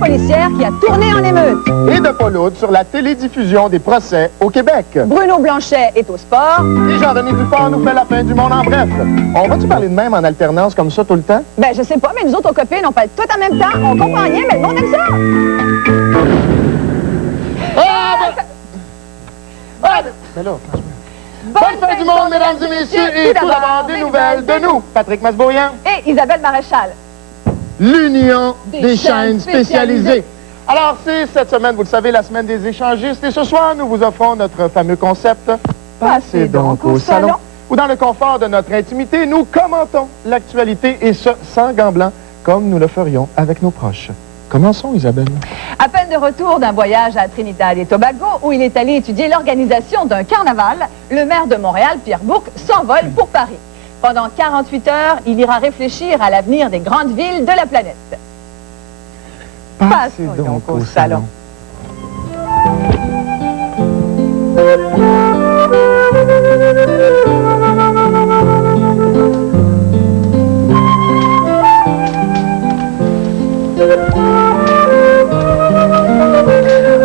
policière qui a tourné en émeute. Et de Paul Oud sur la télédiffusion des procès au Québec. Bruno Blanchet est au sport. Et Jean-Denis Dufort nous fait la fin du monde en bref. On va-tu parler de même en alternance comme ça tout le temps? Ben, je sais pas, mais nous autres, aux copines, on parle tout en même temps. On comprend rien, mais le monde aime ça. Ben là, franchement. Bonne fin du monde, mesdames et messieurs, et tout d'abord des nouvelles de nous. Patrick Masbourian. Et Isabelle Maréchal. L'Union Des des chaînes chaînes spécialisées. Alors, c'est cette semaine, vous le savez, la semaine des échangistes. Et ce soir, nous vous offrons notre fameux concept « Passez donc au salon », où dans le confort de notre intimité, nous commentons l'actualité, et ce, sans gants blancs, comme nous le ferions avec nos proches. Commençons, Isabelle. À peine de retour d'un voyage à Trinidad et Tobago, où il est allé étudier l'organisation d'un carnaval, le maire de Montréal, Pierre Bourque, s'envole pour Paris. Pendant 48 heures, il ira réfléchir à l'avenir des grandes villes de la planète. Passez donc au salon.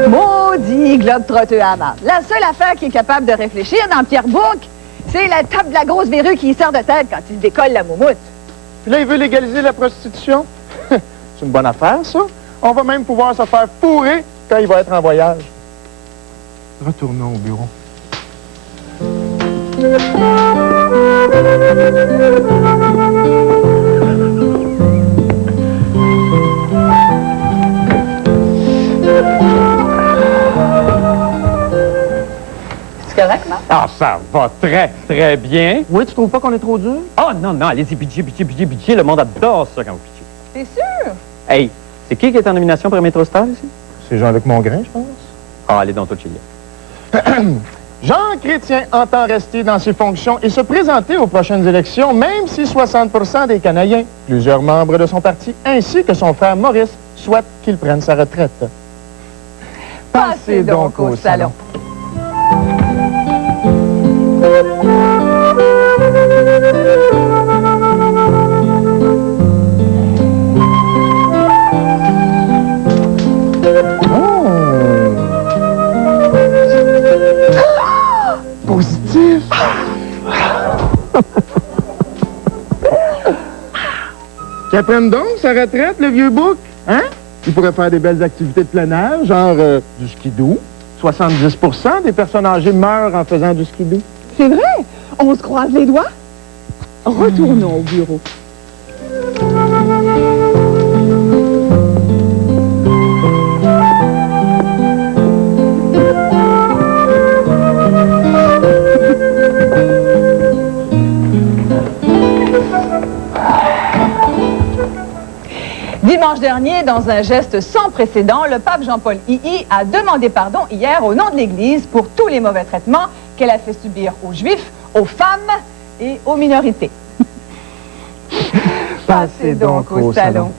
Maudit globe-trotteux amable. La seule affaire qui est capable de réfléchir dans Pierre Bourque, c'est la tape de la grosse verrue qui sort de tête quand il décolle la moumoute. Puis là, il veut légaliser la prostitution. C'est une bonne affaire, ça. On va même pouvoir se faire fourrer quand il va être en voyage. Retournons au bureau. C'est correct, non? Ah, ça va très, très bien. Oui, tu trouves pas qu'on est trop dur? Oh, non, non, allez-y, pitchez. Le monde adore ça quand vous pitchez. C'est sûr? Hey, c'est qui est en nomination pour Métro Star ici? C'est Jean-Luc Mongrain, je pense. Ah, allez donc, Chili. Jean Chrétien entend rester dans ses fonctions et se présenter aux prochaines élections, même si 60% des Canadiens, plusieurs membres de son parti, ainsi que son frère Maurice, souhaitent qu'il prenne sa retraite. Passez donc au salon. Positif! Qu'il prenne donc sa retraite, le vieux bouc, hein? Il pourrait faire des belles activités de plein air, genre du skidoo. 70% des personnes âgées meurent en faisant du skidoo. C'est vrai? On se croise les doigts? Retournons au bureau. Dimanche dernier, dans un geste sans précédent, le pape Jean-Paul II a demandé pardon hier au nom de l'Église pour tous les mauvais traitements qu'elle a fait subir aux Juifs, aux femmes et aux minorités. Passez donc au salon.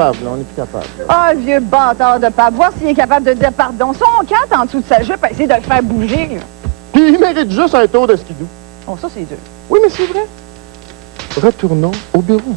On est plus capable. Ah, le vieux bâtard de pape. Voir s'il est capable de dire pardon. Son cat en dessous de sa jupe a essayé de le faire bouger. Là. Puis il mérite juste un tour de skidoo. Bon, ça, c'est dur. Oui, mais c'est vrai. Retournons au bureau.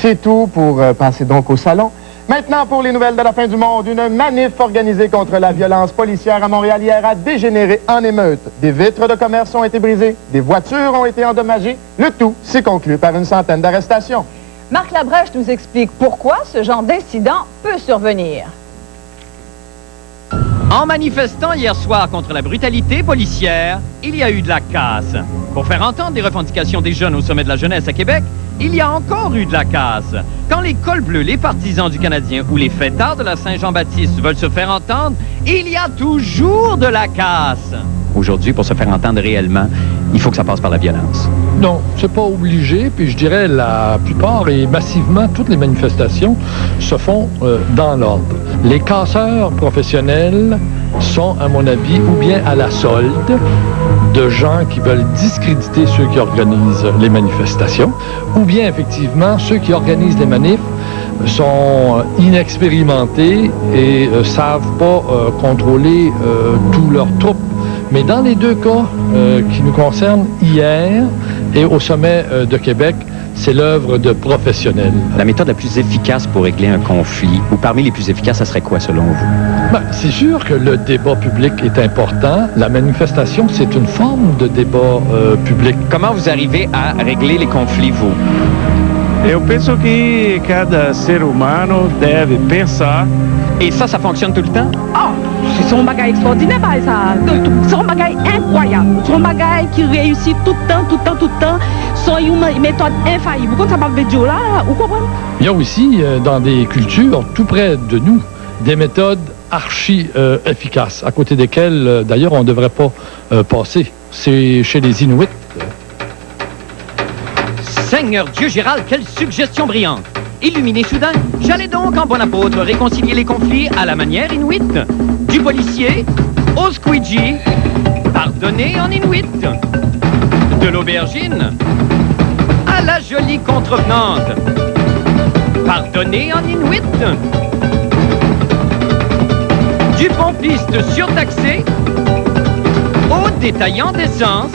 C'est tout pour passer donc au salon. Maintenant, pour les nouvelles de la fin du monde, une manif organisée contre la violence policière à Montréal hier a dégénéré en émeute. Des vitres de commerce ont été brisées, des voitures ont été endommagées. Le tout s'est conclu par une centaine d'arrestations. Marc Labrèche nous explique pourquoi ce genre d'incident peut survenir. En manifestant hier soir contre la brutalité policière, il y a eu de la casse. Pour faire entendre les revendications des jeunes au sommet de la jeunesse à Québec, il y a encore eu de la casse. Quand les cols bleus, les partisans du Canadien ou les fêtards de la Saint-Jean-Baptiste veulent se faire entendre, il y a toujours de la casse. Aujourd'hui, pour se faire entendre réellement, il faut que ça passe par la violence? Non, c'est pas obligé, puis je dirais la plupart et massivement toutes les manifestations se font dans l'ordre. Les casseurs professionnels sont, à mon avis, ou bien à la solde de gens qui veulent discréditer ceux qui organisent les manifestations, ou bien effectivement ceux qui organisent les manifs sont inexpérimentés et savent pas contrôler tous leurs troupes. Mais dans les deux cas qui nous concernent, hier et au sommet de Québec, c'est l'œuvre de professionnels. La méthode la plus efficace pour régler un conflit, ou parmi les plus efficaces, ça serait quoi selon vous? Ben, c'est sûr que le débat public est important. La manifestation, c'est une forme de débat public. Comment vous arrivez à régler les conflits, vous? Eu penso que cada ser humano deve pensar. Et ça fonctionne tout le temps? Oh, c'est un bagage extraordinaire, ça. C'est un bagage incroyable. C'est un bagage qui réussit tout le temps. C'est une méthode infaillible. Quand ça va dire là, vous comprenez? Il y a aussi, dans des cultures tout près de nous, des méthodes archi-efficaces, à côté desquelles, d'ailleurs, on ne devrait pas passer. C'est chez les Inuits. Seigneur Dieu, Gérald, quelle suggestion brillante! Illuminé soudain, j'allais donc en bon apôtre réconcilier les conflits à la manière inuit. Du policier au squeegee, pardonner en inuit. De l'aubergine à la jolie contrevenante, pardonner en inuit. Du pompiste surtaxé au détaillant d'essence,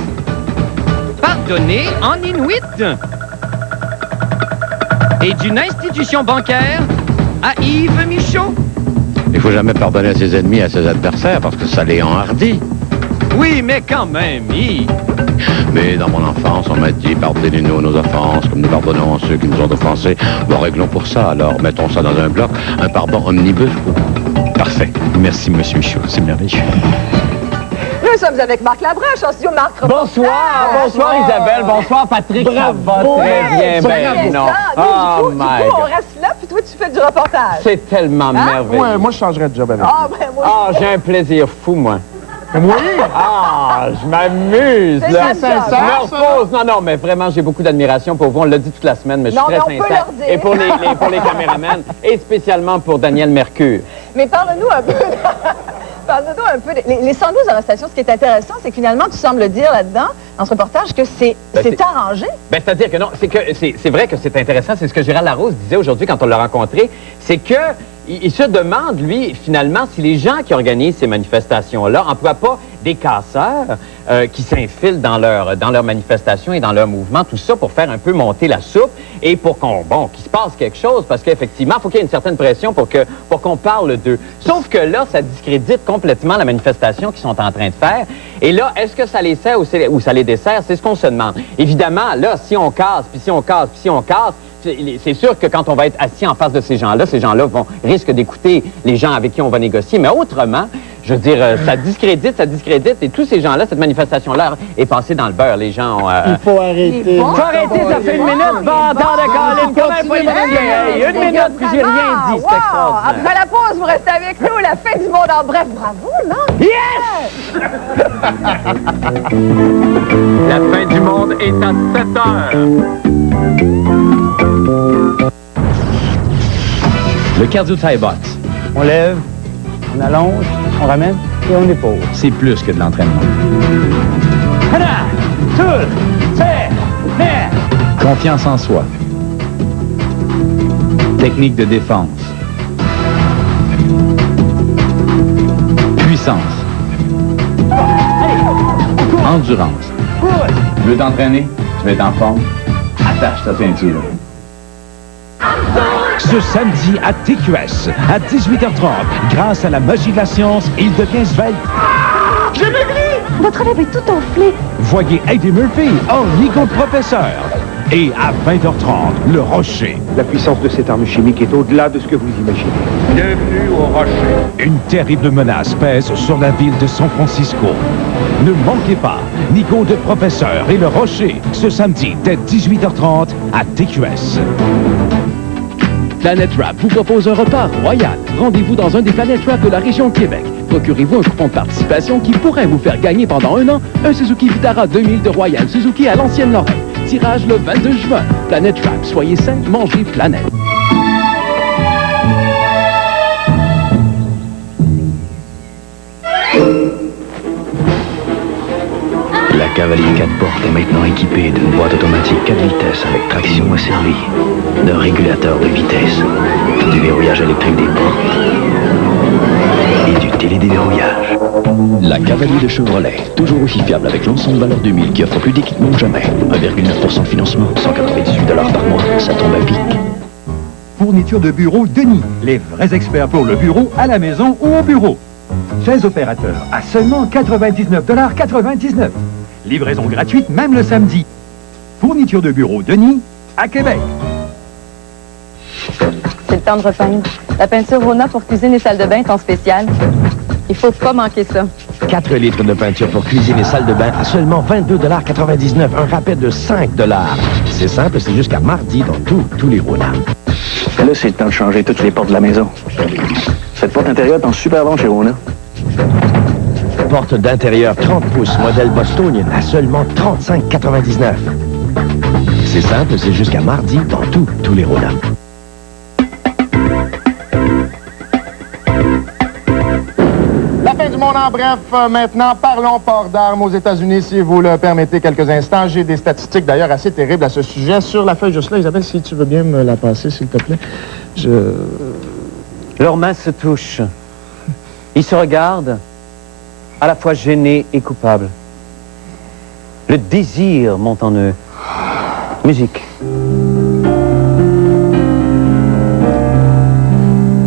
pardonner en inuit. Et d'une institution bancaire à Yves Michaud. Il faut jamais pardonner à ses ennemis et à ses adversaires parce que ça les enhardit. Oui, mais quand même, Yves. Mais dans mon enfance, on m'a dit pardonnez-nous nos offenses comme nous pardonnons à ceux qui nous ont offensés. Bon, réglons pour ça alors. Mettons ça dans un bloc. Un pardon omnibus. Parfait. Merci, monsieur Michaud. C'est merveilleux. Nous sommes avec Marc Labrèche, en studio. Marc, Bonsoir Isabelle, bonsoir Patrick. Bravo. Très bien, ben non. Oh Du my coup, on God. reste là, puis toi, tu fais du reportage. C'est tellement merveilleux. Ouais, moi, je changerais de job avec. Ah, ben moi, Ah, j'ai un plaisir fou, moi. Oui? Ah, je m'amuse, C'est là. sincère, Je me repose. Non, mais vraiment, j'ai beaucoup d'admiration pour vous. On l'a dit toute la semaine, mais je suis Non, très mais on peut sincère. leur dire. Et pour les caméramans, et spécialement pour Daniel Mercure. Mais parle-nous un peu... Parle-nous un peu... Les 112 arrestations, ce qui est intéressant, c'est que finalement, tu sembles dire là-dedans, dans ce reportage, que c'est arrangé. Ben, c'est-à-dire que non, c'est vrai que c'est intéressant. C'est ce que Gérald Larose disait aujourd'hui quand on l'a rencontré. C'est que il se demande, lui, finalement, si les gens qui organisent ces manifestations-là n'emploient pas des casseurs qui s'infilent dans leur manifestation et dans leur mouvement, tout ça pour faire un peu monter la soupe et pour qu'il se passe quelque chose, parce qu'effectivement, il faut qu'il y ait une certaine pression pour qu'on parle d'eux. Sauf que là, ça discrédite complètement la manifestation qu'ils sont en train de faire. Et là, est-ce que ça les sert ou ça les dessert? C'est ce qu'on se demande. Évidemment, là, si on casse, puis si on casse, puis si on casse, c'est sûr que quand on va être assis en face de ces gens-là risquent d'écouter les gens avec qui on va négocier. Mais autrement, je veux dire, ça discrédite, et tous ces gens-là, cette manifestation-là est passée dans le beurre. Les gens ont... Il faut arrêter. Faut arrêter, ça fait une minute, bâtard de Colin, comme un policier. Une minute, puis j'ai rien dit, c'est extraordinaire. Après la pause, vous restez avec nous, la fin du monde en bref. Bravo, non? Yes! La fin du monde est à 7 heures. Le cardio Thai box, On lève, on allonge, on ramène et on dépose. c'est plus que de l'entraînement. Confiance en soi. Technique de défense. Puissance. Endurance. Tu veux t'entraîner? Tu veux être en forme? Attache ta ceinture. Ce samedi à TQS, à 18h30, grâce à la magie de la science, il devient svelte. J'ai maigri! Votre lèvre est tout enflée. Voyez Eddie Murphy en Nico le professeur. Et à 20h30, le Rocher. La puissance de cette arme chimique est au-delà de ce que vous imaginez. Bienvenue au Rocher. Une terrible menace pèse sur la ville de San Francisco. Ne manquez pas Nico le professeur et le Rocher, ce samedi dès 18h30 à TQS. Planète Wrap vous propose un repas royal. Rendez-vous dans un des Planète Wrap de la région de Québec. Procurez-vous un coupon de participation qui pourrait vous faire gagner pendant 1 an un Suzuki Vitara 2000 de Royal Suzuki à l'ancienne-Lorraine. Tirage le 22 juin. Planète Wrap. Soyez sains, mangez Planète. La cavalier 4 portes est maintenant équipée d'une boîte automatique 4 vitesses avec traction asservie, d'un régulateur de vitesse, du verrouillage électrique des portes et du télédéverrouillage. La cavalier de Chevrolet, toujours aussi fiable avec l'ensemble valeur 2000 qui offre plus d'équipement que jamais. 1,9% de financement, 198 $ par mois, ça tombe à pic. Fourniture de bureau Denis, les vrais experts pour le bureau, à la maison ou au bureau. 16 opérateurs à seulement 99,99 $. Livraison gratuite même le samedi. Fourniture de bureau Denis, à Québec. C'est le temps de repeindre. La peinture Rona pour cuisine et salle de bain est en spécial. Il faut pas manquer ça. 4 litres de peinture pour cuisine et salle de bain à seulement 22,99 $. Un rabais de 5 $. C'est simple, c'est jusqu'à mardi dans tous les Rona. Là, c'est le temps de changer toutes les portes de la maison. Cette porte intérieure est en super bon chez Rona. Porte d'intérieur 30 pouces, modèle Bostonian, à seulement 35,99 $. C'est simple, c'est jusqu'à mardi dans tous les Rona. La fin du monde en bref. Maintenant, parlons port d'armes aux États-Unis, si vous le permettez quelques instants. J'ai des statistiques d'ailleurs assez terribles à ce sujet. Sur la feuille juste là, Isabelle, si tu veux bien me la passer, s'il te plaît. Leurs mains se touchent. Ils se regardent, à la fois gênés et coupables. Le désir monte en eux. Musique.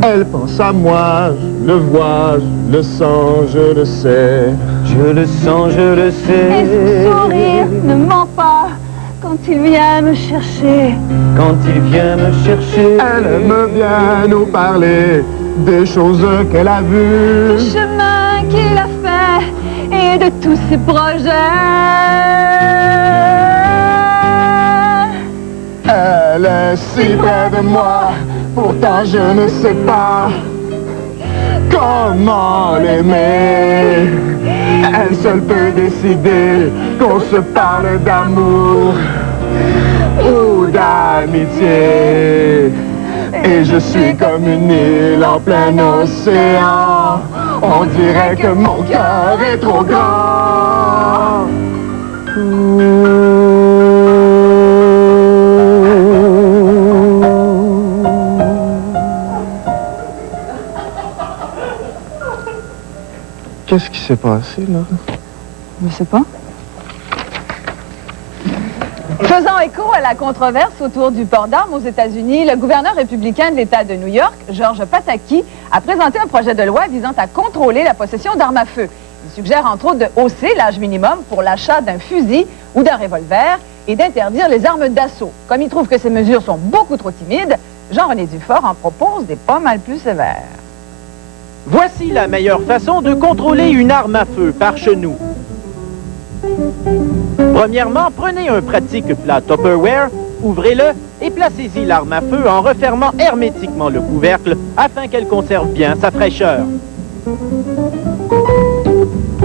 Elle pense à moi, je le vois, je le sens, je le sais. Je le sens, je le sais. Et son sourire ne ment pas quand il vient me chercher. Quand il vient me chercher. Elle aime bien nous parler des choses qu'elle a vues. Du chemin qu'il a fait et de tous ses projets. Elle est si près de moi, pourtant je ne sais pas comment l'aimer. Elle seule peut décider qu'on se parle d'amour ou d'amitié. Et je suis comme une île en plein océan. On dirait que mon cœur est trop grand. Qu'est-ce qui s'est passé, là? Je sais pas. Faisant écho à la controverse autour du port d'armes aux États-Unis, le gouverneur républicain de l'État de New York, George Pataki, a présenté un projet de loi visant à contrôler la possession d'armes à feu. Il suggère entre autres de hausser l'âge minimum pour l'achat d'un fusil ou d'un revolver et d'interdire les armes d'assaut. Comme il trouve que ces mesures sont beaucoup trop timides, Jean-René Dufort en propose des pas mal plus sévères. Voici la meilleure façon de contrôler une arme à feu par chenou. Premièrement, prenez un pratique plat Tupperware, ouvrez-le et placez-y l'arme à feu en refermant hermétiquement le couvercle afin qu'elle conserve bien sa fraîcheur.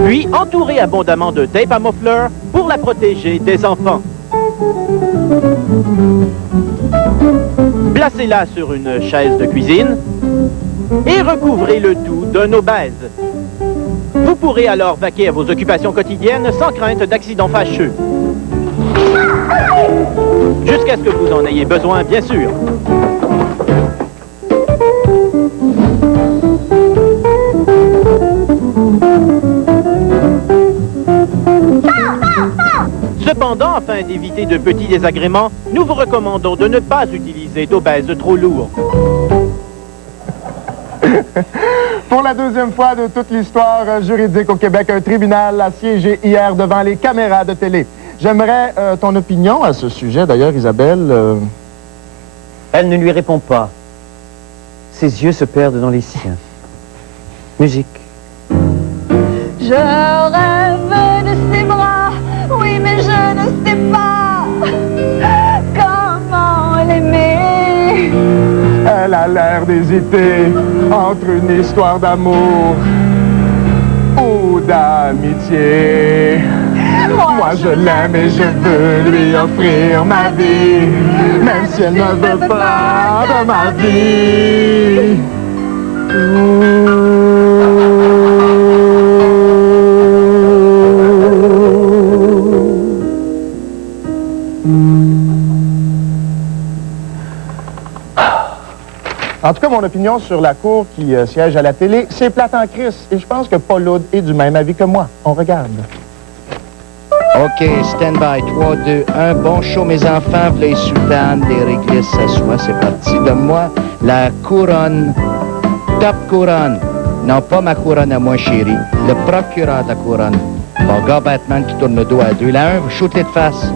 Puis, entourez abondamment de tape à muffler pour la protéger des enfants. Placez-la sur une chaise de cuisine et recouvrez le tout d'un obèse. Vous pourrez alors vaquer à vos occupations quotidiennes sans crainte d'accidents fâcheux. Jusqu'à ce que vous en ayez besoin, bien sûr. Cependant, afin d'éviter de petits désagréments, nous vous recommandons de ne pas utiliser d'obèse trop lourd. Pour la deuxième fois de toute l'histoire juridique au Québec, un tribunal a siégé hier devant les caméras de télé. J'aimerais ton opinion à ce sujet, d'ailleurs, Isabelle. Elle ne lui répond pas. Ses yeux se perdent dans les siens. Musique. Je rêve de ses bras, oui, mais je ne sais pas comment l'aimer. Elle a l'air d'hésiter entre une histoire d'amour ou d'amitié. Moi je l'aime et je veux lui offrir ma vie, même si elle ne veut pas de ma vie. En tout cas, mon opinion sur la cour qui siège à la télé, c'est plate en crise. Et je pense que Paul Oud est du même avis que moi. On regarde. OK, stand by. 3, 2, 1. Bon show, mes enfants. Les soutanes, les réglisses s'assoient. C'est parti. Donne-moi la couronne. Top couronne. Non, pas ma couronne à moi, chérie. Le procureur de la couronne. Bon gars Batman qui tourne le dos à 2. La 1, shoot-les de face.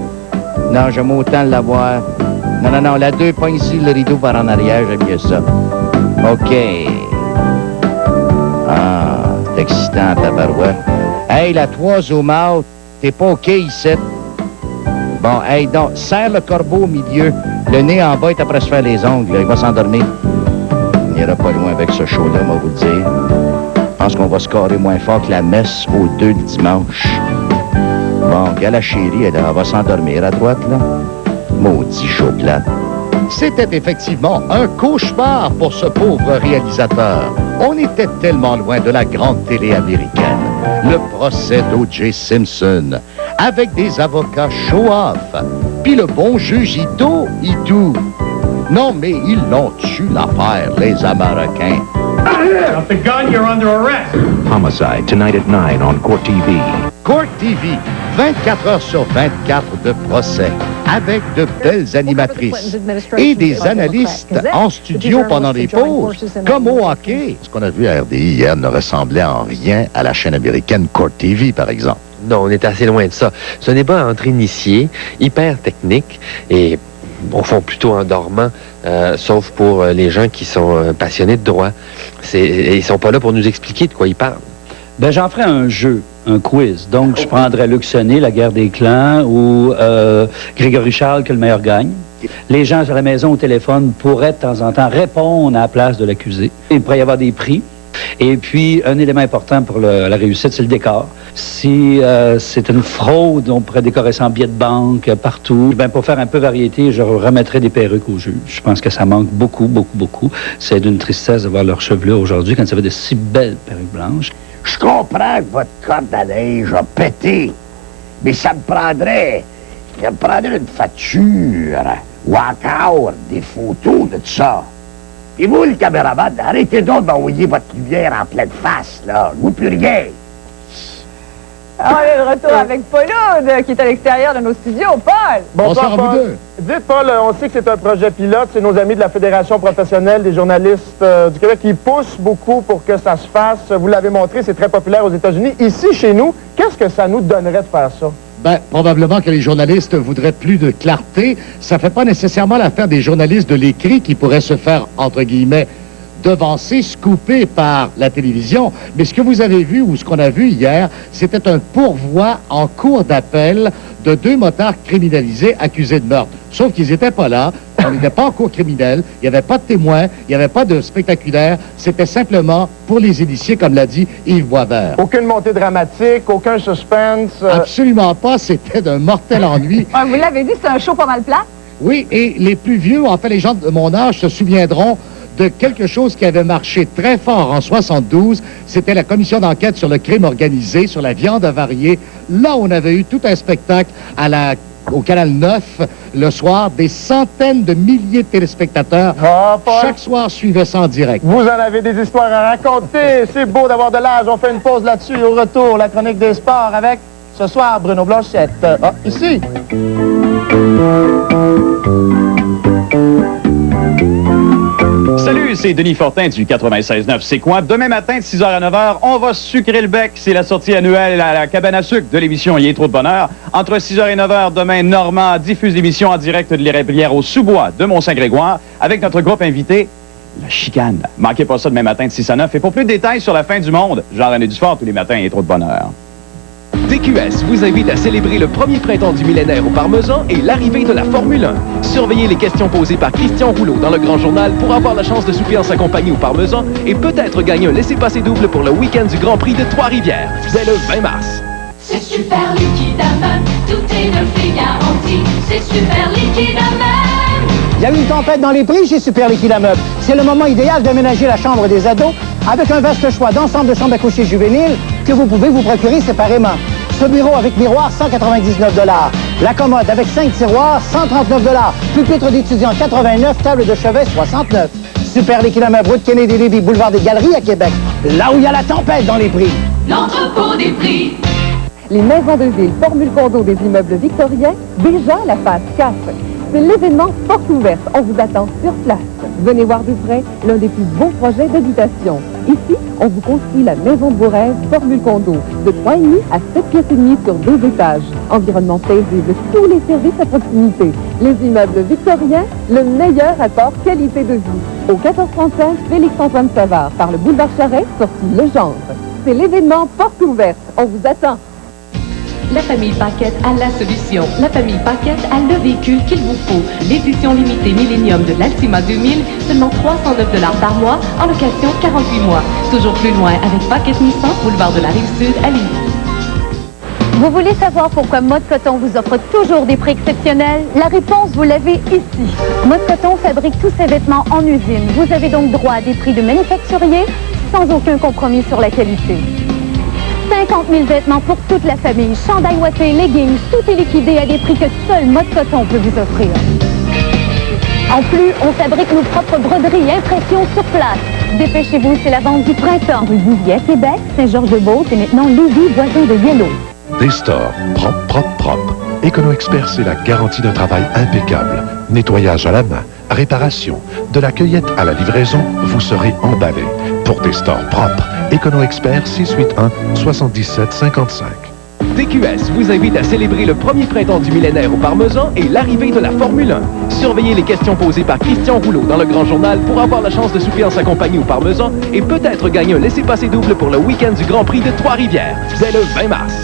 Non, j'aime autant l'avoir. Non, la 2, pogne ici le rideau par en arrière, j'aime mieux ça. OK. Ah, c'est excitant, tabarouette. Hey, la 3, zoom out. T'es pas OK ici. Bon, hey, donc, serre le corbeau au milieu. Le nez en bas est après se faire les ongles. Là. Il va s'endormir. On n'ira pas loin avec ce show-là, on va vous le dire. Je pense qu'on va scorer moins fort que la messe aux 2 le dimanche. Bon, gars, la chérie, elle va s'endormir à droite, là. Maudit show plate. C'était effectivement un cauchemar pour ce pauvre réalisateur. On était tellement loin de la grande télé américaine. Le procès d'O.J. Simpson, avec des avocats show-off. Puis le bon juge Ito. Non, mais ils l'ont tué l'affaire, les Américains. Drop the gun, you're under arrest. Homicide, tonight at 9 on Court TV. Court TV, 24 heures sur 24 de procès, avec de belles animatrices et des analystes en studio pendant les pauses, comme au hockey. Ce qu'on a vu à RDI hier ne ressemblait en rien à la chaîne américaine Court TV, par exemple. Non, on est assez loin de ça. C'est un débat entre initiés, hyper technique et au fond plutôt endormant, sauf pour les gens qui sont passionnés de droit. Ils sont pas là pour nous expliquer de quoi ils parlent. Ben, j'en ferais un jeu, un quiz. Donc, je prendrais Luc Sonnet, La guerre des clans, ou Grégory Charles, Que le meilleur gagne. Les gens à la maison au téléphone pourraient de temps en temps répondre à la place de l'accusé. Il pourrait y avoir des prix. Et puis, un élément important pour la réussite, c'est le décor. Si c'est une fraude, on pourrait décorer ça en billets de banque partout. Ben, pour faire un peu variété, je remettrais des perruques aux juges. Je pense que ça manque beaucoup. C'est d'une tristesse de voir leur chevelure aujourd'hui quand ça fait de si belles perruques blanches. Je comprends que votre corde à neige a pété, mais ça me prendrait une facture ou encore des photos de ça. Et vous, le caméraman, arrêtez donc d'envoyer votre lumière en pleine face, là. Je ne vois plus rien. On est de retour avec Paul Oud, qui est à l'extérieur de nos studios. Paul! Bonsoir, Paul. Dites, Paul, on sait que c'est un projet pilote. C'est nos amis de la Fédération professionnelle des journalistes du Québec qui poussent beaucoup pour que ça se fasse. Vous l'avez montré, c'est très populaire aux États-Unis. Ici, chez nous, qu'est-ce que ça nous donnerait de faire ça? Ben, probablement que les journalistes voudraient plus de clarté. Ça fait pas nécessairement l'affaire des journalistes de l'écrit qui pourraient se faire, entre guillemets, devancer, scoopé par la télévision. Mais ce que vous avez vu ou ce qu'on a vu hier, c'était un pourvoi en cour d'appel de 2 motards criminalisés accusés de meurtre. Sauf qu'ils n'étaient pas là, on n'était pas en cour criminelle, il n'y avait pas de témoins, il n'y avait pas de spectaculaire, c'était simplement pour les initiés, comme l'a dit Yves Boisvert. Aucune montée dramatique, aucun suspense. Absolument pas, c'était d'un mortel ennui. Vous l'avez dit, c'est un show pas mal plat? Oui, et les plus vieux, en fait les gens de mon âge, se souviendront de quelque chose qui avait marché très fort en 72, c'était la commission d'enquête sur le crime organisé, sur la viande avariée. Là, on avait eu tout un spectacle au Canal 9, le soir, des centaines de milliers de téléspectateurs. Chaque soir suivait ça en direct. Vous en avez des histoires à raconter. C'est beau d'avoir de l'âge. On fait une pause là-dessus. Au retour, la chronique des sports avec, ce soir, Bruno Blanchette. Ici. Salut, c'est Denis Fortin du 96.9. C'est quoi? Demain matin, de 6h à 9h, on va sucrer le bec. C'est la sortie annuelle à la cabane à sucre de l'émission Il est trop de bonheur. Entre 6h et 9h, demain, Normand diffuse l'émission en direct de l'Érablière au sous-bois de Mont-Saint-Grégoire avec notre groupe invité, La Chicane. Manquez pas ça demain matin de 6 à 9. Et pour plus de détails sur la fin du monde, Jean-René Dufort tous les matins, Il est trop de bonheur. TQS vous invite à célébrer le premier printemps du millénaire au Parmesan et l'arrivée de la Formule 1. Surveillez les questions posées par Christian Rouleau dans le Grand Journal pour avoir la chance de souper en sa compagnie au Parmesan et peut-être gagner un laissez-passer double pour le week-end du Grand Prix de Trois-Rivières, dès le 20 mars. C'est super liquide à même, tout est neuf et garanti. C'est super liquide à même. Il y a eu une tempête dans les prix chez Super Liquide à Meubles. C'est le moment idéal d'aménager la chambre des ados avec un vaste choix d'ensemble de chambres à coucher juvéniles que vous pouvez vous procurer séparément. Ce bureau avec miroir, 199 $. La commode avec 5 tiroirs, 139 $. Pupitre d'étudiant, 89 $. Table de chevet, 69 $. Super Liquide à Meubles, route Kennedy-Lévis, boulevard des Galeries à Québec. Là où il y a la tempête dans les prix. L'entrepôt des prix. Les maisons de ville Formule Condo des immeubles victoriens, déjà la phase 4. C'est l'événement porte ouverte. On vous attend sur place. Venez voir de près l'un des plus beaux projets d'habitation. Ici, on vous construit la maison de vos rêves Formule Condo, de 3,5 à 7 pièces et demie sur 2 étages. Environnement paisible, tous les services à proximité. Les immeubles victoriens, le meilleur rapport qualité de vie. Au 1435 Félix-Antoine Savard, par le boulevard Charret, sortie Legendre. C'est l'événement porte ouverte. On vous attend. La famille Paquette a la solution. La famille Paquette a le véhicule qu'il vous faut. L'édition limitée Millennium de l'Altima 2000, seulement 309 $ par mois, en location 48 mois. Toujours plus loin avec Paquette Nissan, boulevard de la Rive-Sud à Lévis. Vous voulez savoir pourquoi Mode Coton vous offre toujours des prix exceptionnels? La réponse, vous l'avez ici. Mode Coton fabrique tous ses vêtements en usine. Vous avez donc droit à des prix de manufacturier sans aucun compromis sur la qualité. 50 000 vêtements pour toute la famille, chandail ouaté, leggings, tout est liquidé à des prix que seul Mode Coton peut vous offrir. En plus, on fabrique nos propres broderies et impressions sur place. Dépêchez-vous, c'est la vente du printemps. Rue Bouvier à Québec, Saint-Georges-de-Beauce et maintenant Lévis, voisin de Yellow. Destor, propre, propre, propre. Econo-Expert, c'est la garantie d'un travail impeccable. Nettoyage à la main, réparation, de la cueillette à la livraison, vous serez emballé. Pour Destor propre, Econo-Expert 681-7755. TQS vous invite à célébrer le premier printemps du millénaire au Parmesan et l'arrivée de la Formule 1. Surveillez les questions posées par Christian Rouleau dans le Grand Journal pour avoir la chance de souper en sa compagnie au Parmesan et peut-être gagner un laissez-passer double pour le week-end du Grand Prix de Trois-Rivières, dès le 20 mars.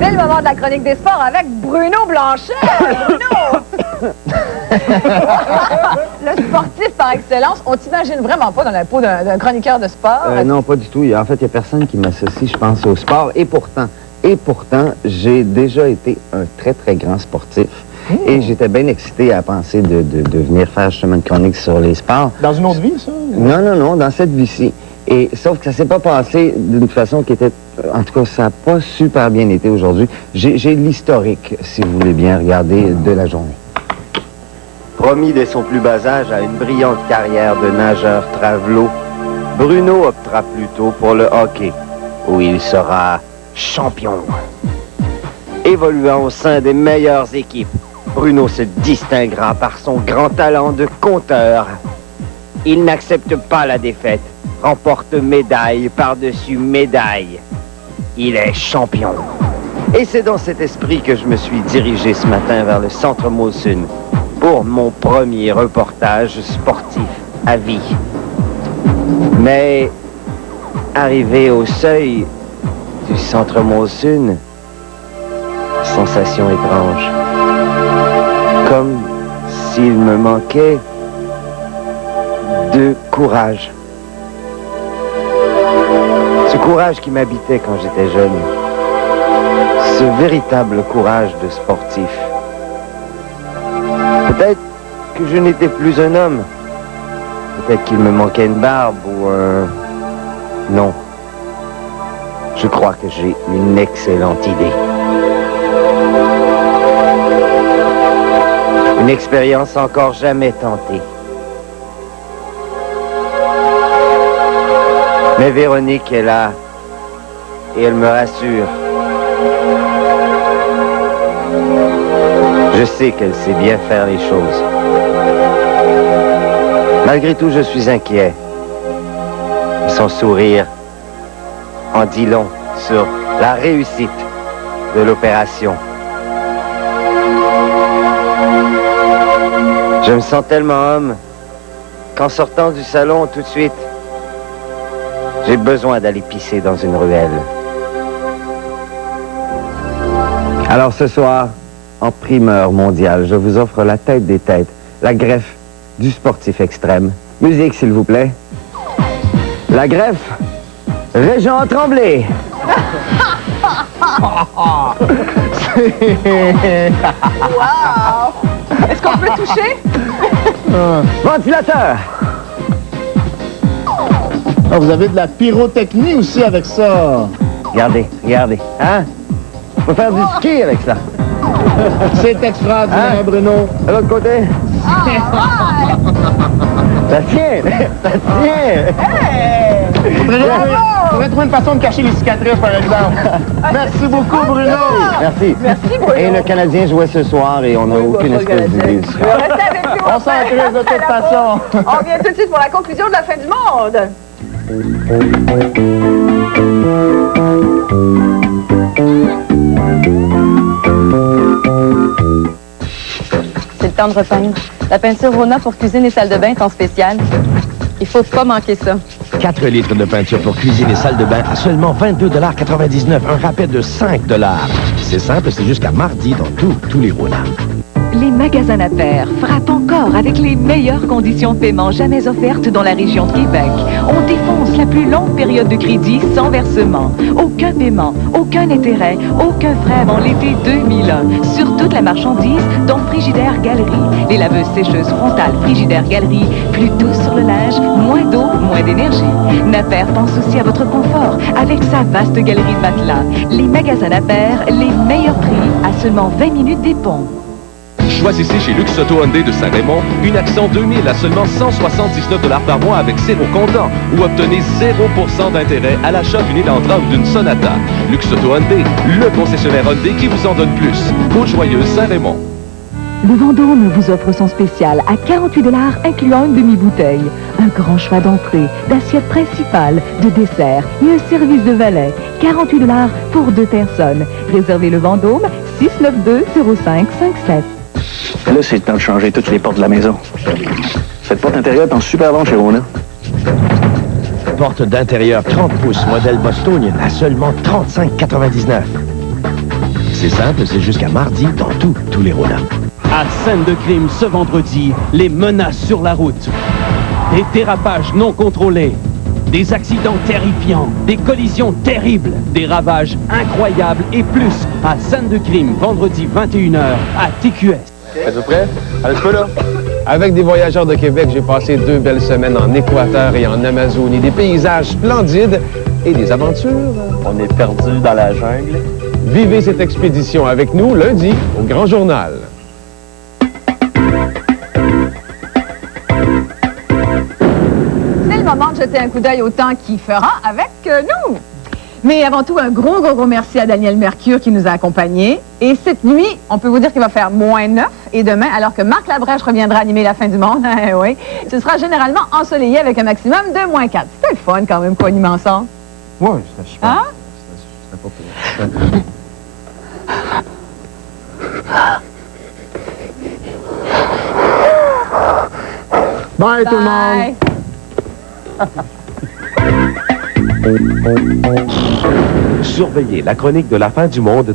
C'est le moment de la chronique des sports avec Bruno Blanchet. Bruno! Le sportif par excellence, on t'imagine vraiment pas dans la peau d'un chroniqueur de sport. Non, pas du tout. En fait, il n'y a personne qui m'associe, je pense, au sport. Et pourtant, j'ai déjà été un très, très grand sportif. Et j'étais bien excité à penser de venir faire justement une chronique sur les sports. Dans une autre vie, ça? Non, dans cette vie-ci. Et sauf que ça s'est pas passé d'une façon qui était... En tout cas, ça n'a pas super bien été aujourd'hui. J'ai l'historique, si vous voulez bien regarder, de la journée. Promis dès son plus bas âge à une brillante carrière de nageur travelot, Bruno optera plutôt pour le hockey, où il sera champion. Évoluant au sein des meilleures équipes, Bruno se distinguera par son grand talent de conteur. Il n'accepte pas la défaite, remporte médaille par-dessus médaille. Il est champion. Et c'est dans cet esprit que je me suis dirigé ce matin vers le centre Molson pour mon premier reportage sportif à vie. Mais, arrivé au seuil du centre Molson, sensation étrange. Comme s'il me manquait de courage. Ce courage qui m'habitait quand j'étais jeune. Ce véritable courage de sportif. Peut-être que je n'étais plus un homme. Peut-être qu'il me manquait une barbe ou un... Non. Je crois que j'ai une excellente idée. Une expérience encore jamais tentée. Mais Véronique est là et elle me rassure. Je sais qu'elle sait bien faire les choses. Malgré tout, je suis inquiet. Son sourire en dit long sur la réussite de l'opération. Je me sens tellement homme qu'en sortant du salon tout de suite, J'ai besoin d'aller pisser dans une ruelle. Alors ce soir, en primeur mondiale, je vous offre la tête des têtes, la greffe du sportif extrême. Musique, s'il vous plaît. La greffe, Régent Tremblay. Wow! Est-ce qu'on peut toucher? Ventilateur. Ah, vous avez de la pyrotechnie aussi avec ça. Regardez, regardez. Hein? On peut faire du ski avec ça. C'est extraordinaire, Hein? Bruno. De l'autre côté. Ça tient! Ça tient! Faudrait trouver une façon de cacher les cicatrices, par exemple. Merci beaucoup, Bruno. Merci. Merci, Bruno. Et le Canadien jouait ce soir et on n'a aucune espèce d'idée du score. Restez avec nous. On s'en crée de toute façon. On revient tout de suite pour la conclusion de la fin du monde. C'est le temps de repeindre. La peinture Rona pour cuisine et salle de bain est en spécial. Il faut pas manquer ça. 4 litres de peinture pour cuisine et salle de bain à seulement 22,99 $. Un rappel de 5 $. C'est simple, c'est jusqu'à mardi dans tous les Rona. Les magasins à paire frappent encore avec les meilleures conditions de paiement jamais offertes dans la région de Québec. On défonce la plus longue période de crédit sans versement. Aucun paiement, aucun intérêt, aucun frais avant l'été 2001. Sur toute la marchandise, dont Frigidaire Galerie. Les laveuses sécheuses frontales Frigidaire Galerie, plus doux sur le linge, moins d'eau, moins d'énergie. Naper pense aussi à votre confort avec sa vaste galerie de matelas. Les magasins Naper, les meilleurs prix à seulement 20 minutes des ponts. Choisissez chez Luxe Auto Hyundai de Saint-Raymond une Accent 2000 à seulement 179 $ par mois avec 0 comptant ou obtenez 0% d'intérêt à l'achat d'une Elantra ou d'une Sonata. Luxe Auto Hyundai, le concessionnaire Hyundai qui vous en donne plus. Côte-Joyeuse, Saint-Raymond. Le Vendôme vous offre son spécial à 48 $ incluant une demi-bouteille. Un grand choix d'entrée, d'assiettes principales, de desserts et un service de valet. 48 $ pour 2 personnes. Réservez le Vendôme 692-0557. Là, c'est le temps de changer toutes les portes de la maison. Cette porte intérieure est en super bon chez Rona. Porte d'intérieur 30 pouces, modèle Bostonian, à seulement 35,99 $. C'est simple, c'est jusqu'à mardi dans tous les Rona. À scène de crime ce vendredi, les menaces sur la route. Des dérapages non contrôlés. Des accidents terrifiants. Des collisions terribles. Des ravages incroyables et plus. À scène de crime, vendredi 21 h à TQS. Êtes-vous prêts? Un petit peu là. Avec des voyageurs de Québec, j'ai passé 2 belles semaines en Équateur et en Amazonie. Des paysages splendides et des aventures. On est perdu dans la jungle. Vivez cette expédition avec nous lundi au Grand Journal. C'est le moment de jeter un coup d'œil au temps qui fera avec nous. Mais avant tout, un gros merci à Daniel Mercure qui nous a accompagnés. Et cette nuit, on peut vous dire qu'il va faire -9. Et demain, alors que Marc Labrèche reviendra animer la fin du monde, oui, ce sera généralement ensoleillé avec un maximum de -4. C'était le fun quand même qu'on anime ensemble. Oui, c'était super. Hein? C'était pas pire. Bye tout le monde! Surveillez la chronique de la fin du monde dans